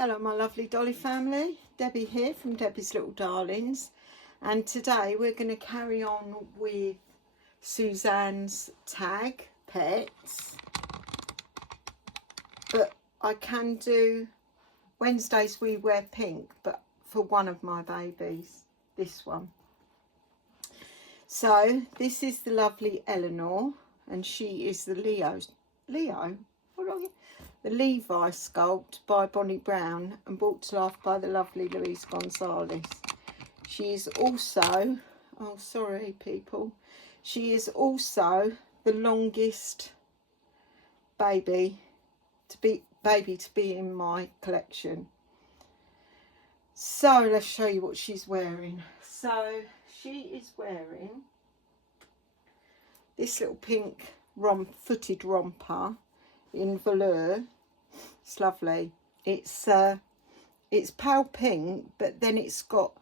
Hello my lovely Dolly family, Debbie here from Debbie's Little Darlings, and today we're going to carry on with Suzanne's tag pets, but I can do Wednesdays we wear pink, but for one of my babies, this one. So this is the lovely Eleanor, and she is the the Levi sculpt by Bonnie Brown and brought to life by the lovely Louise Gonzalez. She is also, oh sorry people, she is also the longest baby to be in my collection. So let's show you what she's wearing. So she is wearing this little pink footed romper in velour. It's lovely. It's pale pink, but then it's got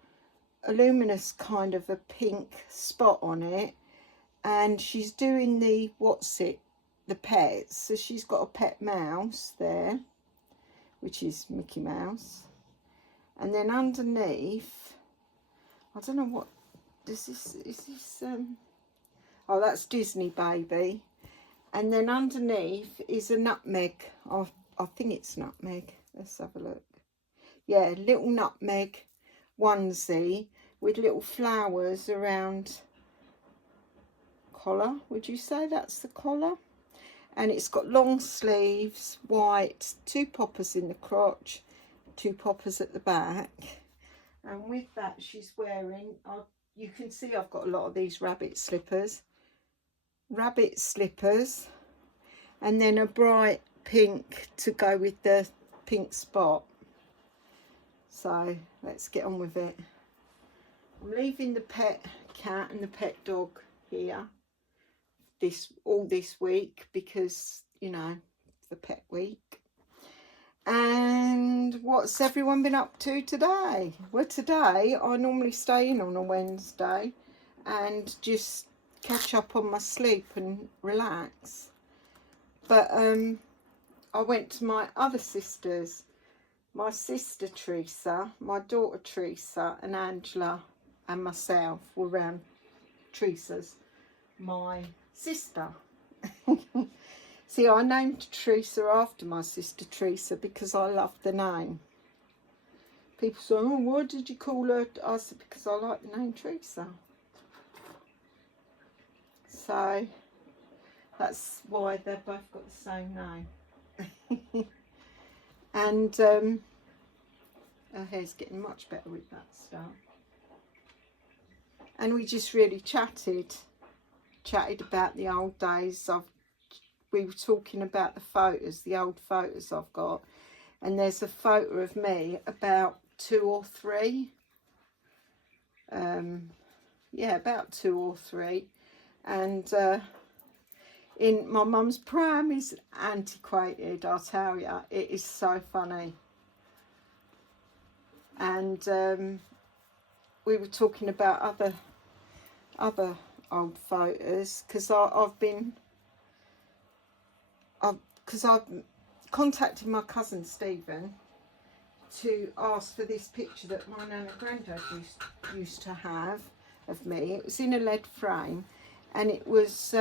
a luminous kind of a pink spot on it, and she's doing the the pets. So she's got a pet mouse there, which is Mickey Mouse, and then underneath, I don't know what this is oh, that's Disney Baby. And then underneath is a nutmeg. I think it's nutmeg. Let's have a look. Yeah, little nutmeg onesie with little flowers around collar. Would you say that's the collar? And it's got long sleeves, white, 2 poppers in the crotch, 2 poppers at the back. And with that, she's wearing, you can see I've got a lot of these rabbit slippers, and then a bright pink to go with the pink spot. So let's get on with it. I'm leaving the pet cat and the pet dog here all this week because, you know, the pet week. And what's everyone been up to today? Well, today I normally stay in on a Wednesday and just catch up on my sleep and relax, but I went to my other sisters. My sister Teresa, my daughter Teresa, and Angela and myself were round Teresa's, my sister. See, I named Teresa after my sister Teresa because I loved the name. People say, oh, why did you call her? I said, because I like the name Teresa. So that's why they've both got the same name. And her hair's getting much better with that stuff. And we just really chatted about the old days. We were talking about the photos, the old photos I've got. And there's a photo of me about 2 or 3. Yeah, about 2 or 3. And in my mum's pram is antiquated, I'll tell you. It is so funny. And we were talking about other old photos because I've contacted my cousin Stephen to ask for this picture that my nan and granddad used to have of me. It was in a lead frame. And it was,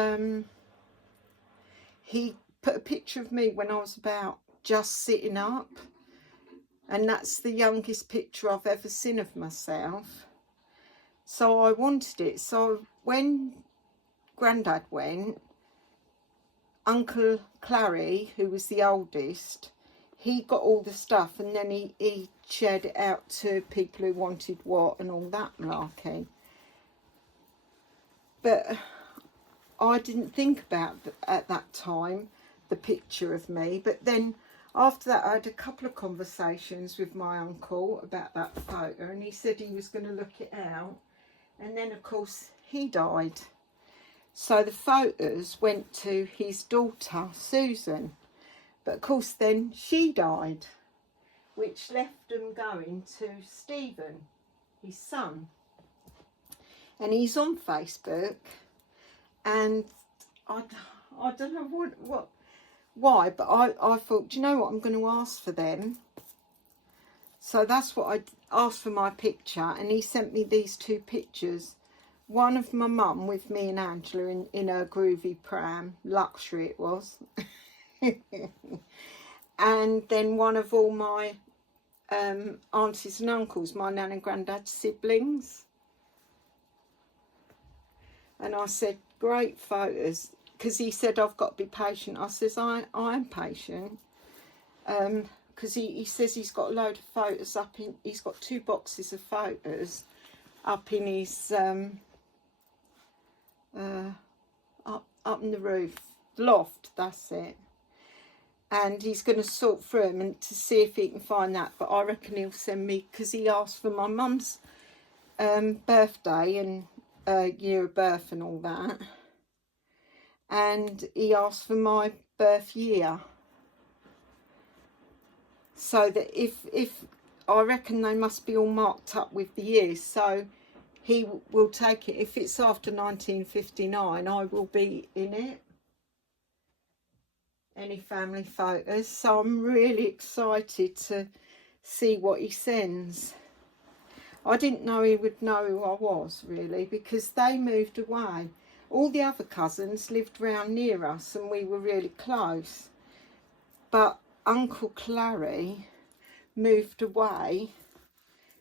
he put a picture of me when I was about just sitting up. And that's the youngest picture I've ever seen of myself. So I wanted it. So when Grandad went, Uncle Clary, who was the oldest, he got all the stuff. And then he shared it out to people who wanted what and all that malarkey. But I didn't think about at that time the picture of me, but then after that I had a couple of conversations with my uncle about that photo, and he said he was going to look it out, and then of course he died. So the photos went to his daughter Susan, but of course then she died, which left them going to Stephen, his son, and he's on Facebook. And I don't know why, but I thought, do you know what, I'm going to ask for them So that's what I asked for, my picture, and he sent me these two pictures. One of my mum with me and Angela in her groovy pram, luxury it was. And then one of all my aunties and uncles, my nan and granddad's siblings. And I said, great photos, because he said, I've got to be patient. I says, I am patient. Because he says he's got a load of photos up in, he's got 2 boxes of photos up in his, up in the roof, loft, that's it. And he's going to sort through them and to see if he can find that. But I reckon he'll send me, because he asked for my mum's birthday and year of birth and all that. And he asked for my birth year. So that if I reckon they must be all marked up with the years, so he will take it. If it's after 1959, I will be in it. Any family photos. So I'm really excited to see what he sends. I didn't know he would know who I was, really, because they moved away. All the other cousins lived round near us and we were really close. But Uncle Clary moved away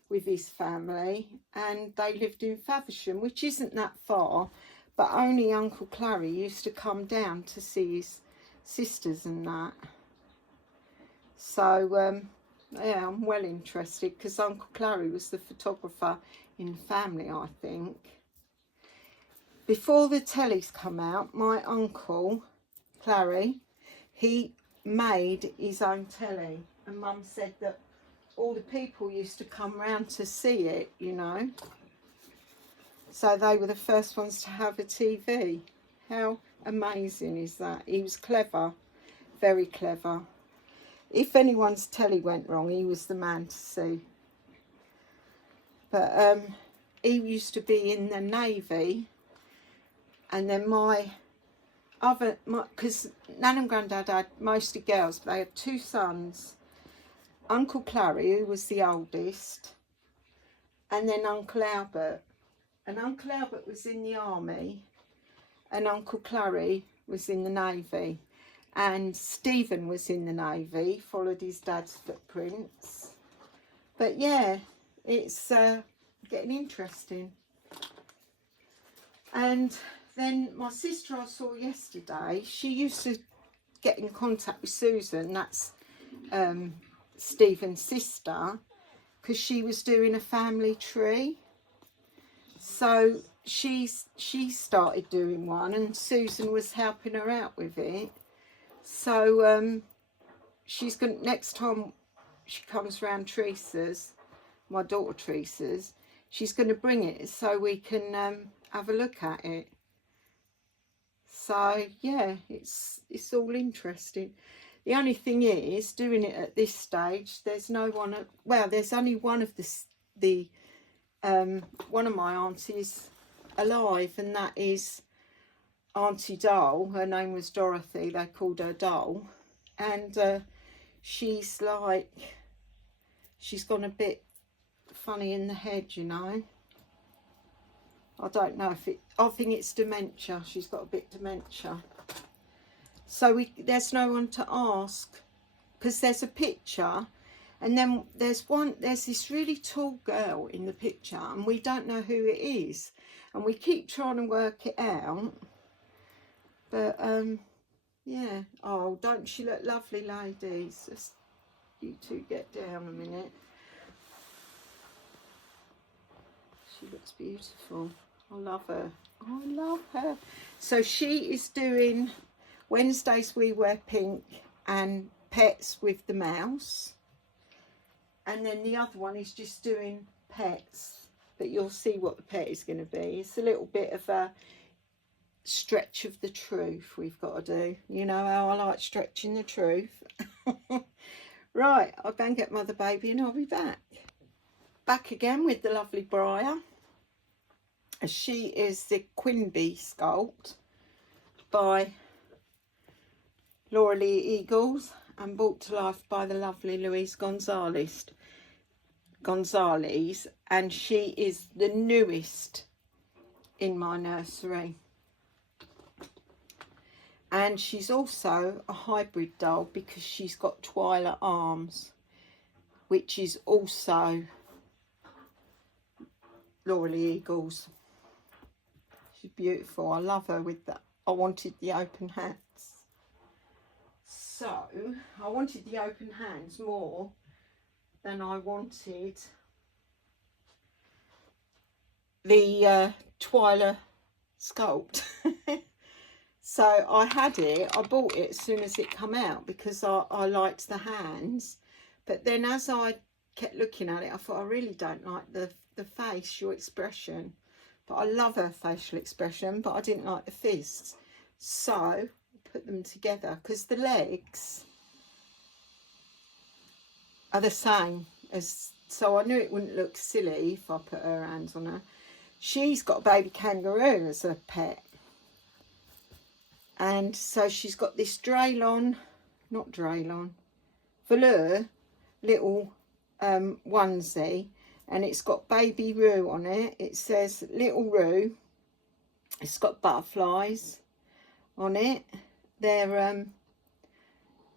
with his family and they lived in Faversham, which isn't that far, but only Uncle Clary used to come down to see his sisters and that. So yeah, I'm well interested, because Uncle Clary was the photographer in the family, I think. Before the tellies come out, my uncle Clary, he made his own telly, and Mum said that all the people used to come round to see it, you know. So they were the first ones to have a TV. How amazing is that? He was clever, very clever. If anyone's telly went wrong, he was the man to see. But he used to be in the Navy, and then because Nan and Grandad had mostly girls, but they had 2 sons. Uncle Clary, who was the oldest, and then Uncle Albert. And Uncle Albert was in the army, and Uncle Clary was in the Navy. And Stephen was in the Navy, followed his dad's footprints. But yeah, it's getting interesting. And then my sister I saw yesterday, she used to get in contact with Susan, that's Stephen's sister, because she was doing a family tree. So she started doing one, and Susan was helping her out with it. So she's going to, next time she comes round Teresa's, my daughter Teresa's, she's going to bring it so we can have a look at it. So yeah, it's all interesting. The only thing is, doing it at this stage, there's no one well, there's only one of the one of my aunties alive, and that is Auntie Doll. Her name was Dorothy, they called her Doll. And she's like, she's gone a bit funny in the head, you know. I don't know if I think it's dementia. She's got a bit dementia. So there's no one to ask, because there's a picture, and then there's this really tall girl in the picture, and we don't know who it is, and we keep trying to work it out. But yeah. Oh, don't she look lovely, ladies? Just you two get down a minute. She looks beautiful. I love her. I love her. So she is doing Wednesdays We Wear Pink and Pets with the mouse. And then the other one is just doing pets. But you'll see what the pet is going to be. It's a little bit of a stretch of the truth we've got to do. You know how I like stretching the truth. Right, I'll go and get Mother Baby and I'll be back. Back again with the lovely Brier. She is the Quimby sculpt by Laura Lee Eagles and brought to life by the lovely Louise Gonzalez. Gonzales, and she is the newest in my nursery. And she's also a hybrid doll because she's got Twyla arms, which is also Laura Eagles. She's beautiful. I love her with that. I wanted the open hands. So, I wanted the open hands more than I wanted the Twyla sculpt. So I had it, I bought it as soon as it came out because I liked the hands. But then as I kept looking at it, I thought I really don't like the facial expression. But I love her facial expression, but I didn't like the fists. So I put them together because the legs are the same as, so I knew it wouldn't look silly if I put her hands on her. She's got a baby kangaroo as a pet. And so she's got this velour little onesie, and it's got baby Roo on it. It says little Roo. It's got butterflies on it. They're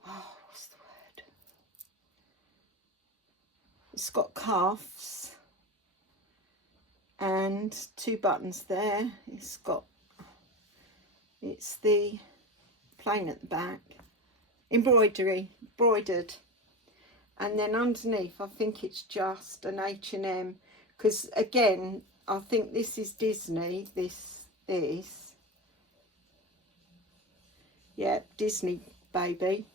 what's the word? It's got cuffs and 2 buttons there. It's the plain at the back, embroidered, and then underneath I think it's just an H&M, because again I think this is Disney, this yeah, Disney baby.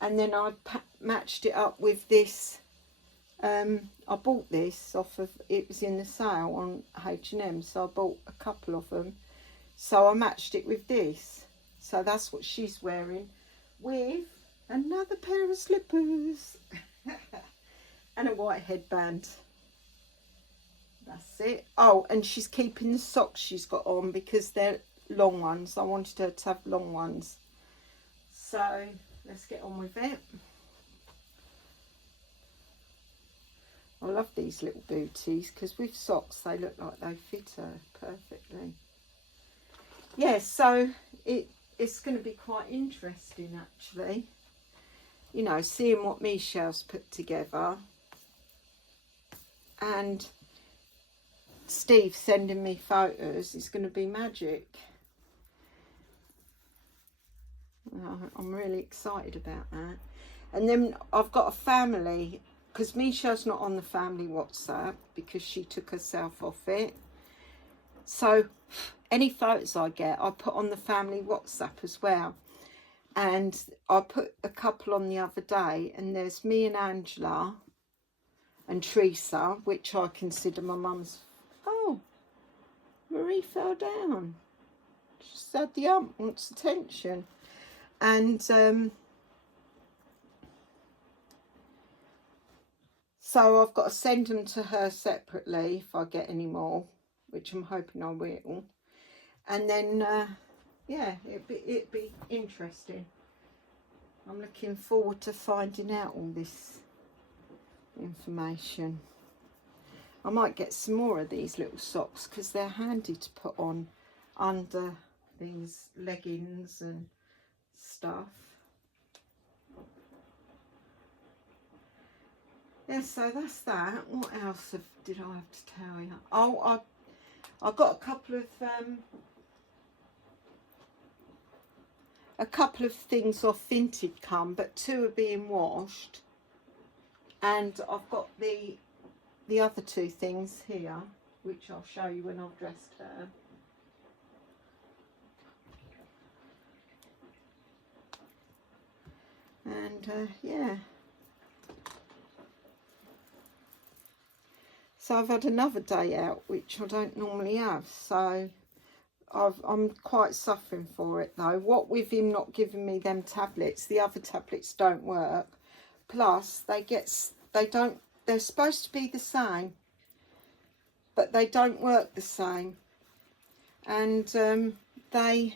And then I matched it up with this. I bought this off of, it was in the sale on H&M, so I bought a couple of them. So I matched it with this. So that's what she's wearing, with another pair of slippers and a white headband. That's it. Oh, and she's keeping the socks she's got on because they're long ones. I wanted her to have long ones. So let's get on with it. I love these little booties because with socks they look like they fit her perfectly. Yeah, so it's going to be quite interesting actually, you know, seeing what Michelle's put together, and Steve sending me photos is going to be magic. I'm really excited about that. And then I've got a family, because Michelle's not on the family WhatsApp because she took herself off it. So any photos I get, I put on the family WhatsApp as well. And I put a couple on the other day, and there's me and Angela and Teresa, which I consider my mum's. Oh, Marie fell down. She said the ump wants attention. And so I've got to send them to her separately if I get any more, which I'm hoping I will. And then, yeah, it'd be interesting. I'm looking forward to finding out all this information. I might get some more of these little socks because they're handy to put on under these leggings and stuff. Yeah, so that's that. What else did I have to tell you? Oh, I got a couple of things off Vinted Come, but 2 are being washed, and I've got the other 2 things here, which I'll show you when I've dressed her. And yeah, so I've had another day out, which I don't normally have, so I'm quite suffering for it though. What with him not giving me them tablets, the other tablets don't work, plus they're supposed to be the same, but they don't work the same, and they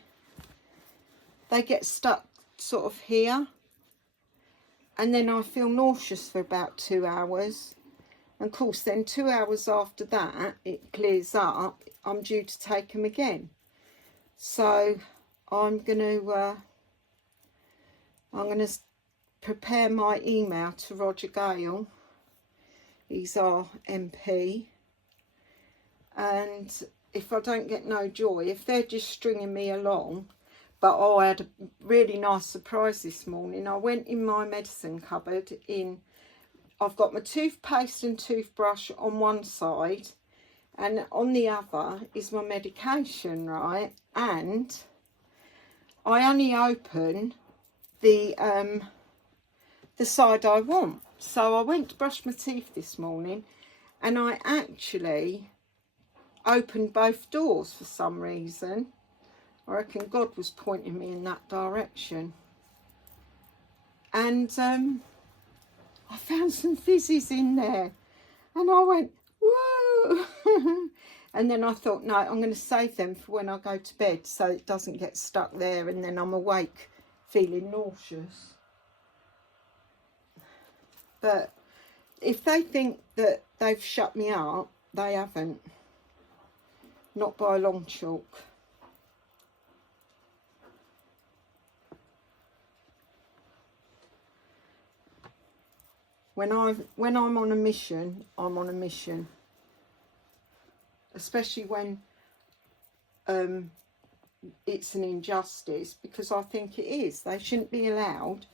get stuck sort of here, and then I feel nauseous for about 2 hours, And of course, then 2 hours after that, it clears up. I'm due to take them again. So I'm going to prepare my email to Roger Gale. He's our MP. And if I don't get no joy, if they're just stringing me along. But I had a really nice surprise this morning. I went in my medicine cupboard I've got my toothpaste and toothbrush on one side, and on the other is my medication, right? And I only open the side I want. So I went to brush my teeth this morning, and I actually opened both doors for some reason. I reckon God was pointing me in that direction. And I found some fizzies in there, and I went, whoa. And then I thought, no, I'm going to save them for when I go to bed so it doesn't get stuck there and then I'm awake feeling nauseous. But if they think that they've shut me up, they haven't. Not by a long chalk. When I'm on a mission, I'm on a mission. Especially when it's an injustice, because I think it is. They shouldn't be allowed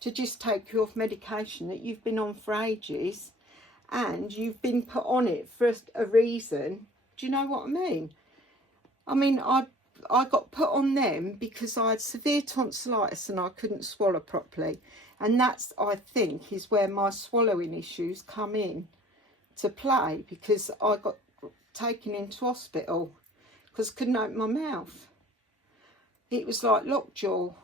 to just take you off medication that you've been on for ages, and you've been put on it for a reason. Do you know what I mean? I mean, I got put on them because I had severe tonsillitis and I couldn't swallow properly. And that's, I think, is where my swallowing issues come in to play, because I got taken into hospital because I couldn't open my mouth. It was like lockjaw,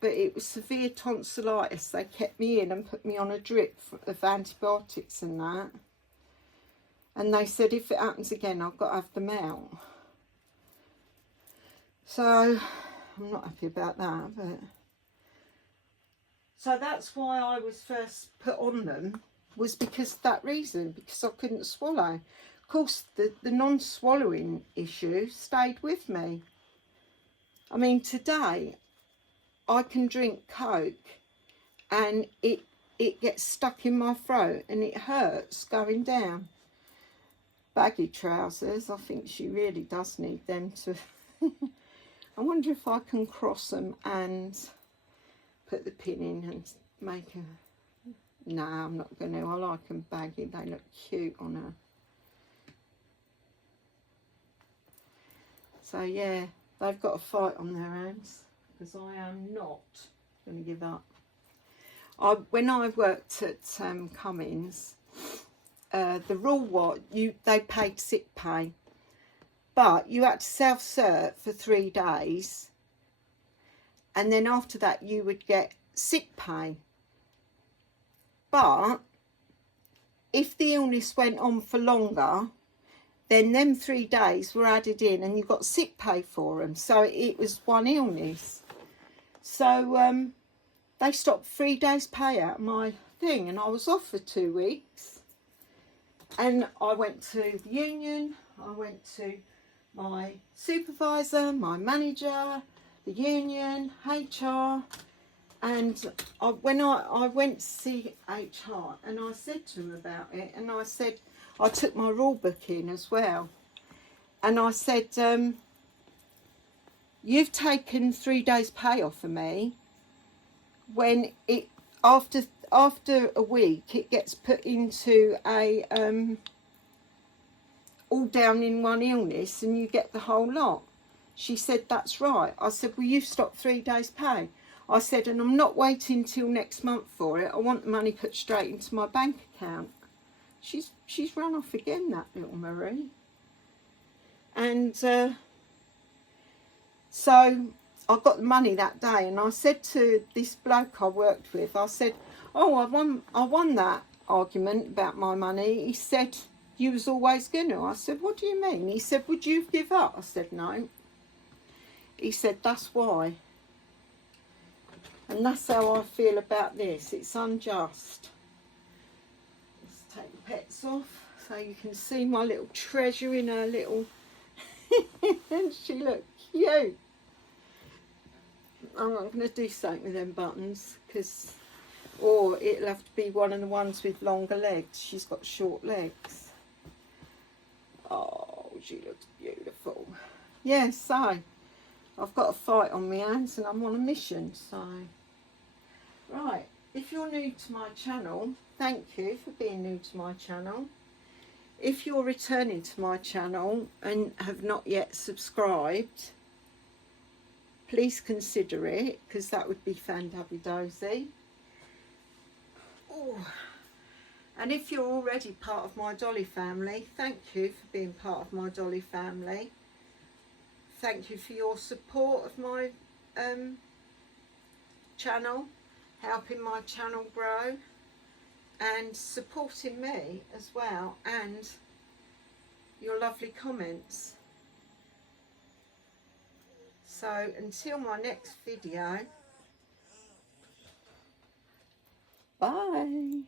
but it was severe tonsillitis. They kept me in and put me on a drip of antibiotics and that. And they said if it happens again, I've got to have them out. So I'm not happy about that, but... So that's why I was first put on them, was because of that reason, because I couldn't swallow. Of course, the non-swallowing issue stayed with me. I mean, today, I can drink Coke and it gets stuck in my throat and it hurts going down. Baggy trousers, I think she really does need them to... I wonder if I can cross them and... put the pin in and make a... No, I'm not going to. I like them baggy. They look cute on her. So, yeah, they've got a fight on their hands, because I am not going to give up. When I worked at Cummins, the rule was they paid sick pay, but you had to self-cert for 3 days. And then after that, you would get sick pay. But if the illness went on for longer, then them 3 days were added in and you got sick pay for them. So it was one illness. So they stopped 3 days pay out of my thing, and I was off for 2 weeks. And I went to the union, I went to my supervisor, my manager, the union, HR, and when I went to see HR, and I said to them about it, and I said, I took my rule book in as well, and I said, you've taken 3 days pay off of me, when it, after a week, it gets put into a, all down in one illness, and you get the whole lot. She said, that's right. I said, well, you've stopped 3 days pay. I said, and I'm not waiting till next month for it. I want the money put straight into my bank account. She's run off again, that little Marie. And so I got the money that day, and I said to this bloke I worked with, I said, oh, I won that argument about my money. He said, you was always going to. I said, what do you mean? He said, would you give up? I said, no. He said, that's why. And that's how I feel about this. It's unjust. It's take the pets off so you can see my little treasure in her little and she looks cute. I'm not going to do something with them buttons because, or it'll have to be one of the ones with longer legs. She's got short legs. Oh, she looks beautiful. Yeah, so I've got a fight on my hands and I'm on a mission. So, right, if you're new to my channel, thank you for being new to my channel. If you're returning to my channel and have not yet subscribed, please consider it, because that would be fan-dabby-dozy. And if you're already part of my dolly family, thank you for being part of my dolly family. Thank you for your support of my channel, helping my channel grow and supporting me as well, and your lovely comments. So until my next video, bye.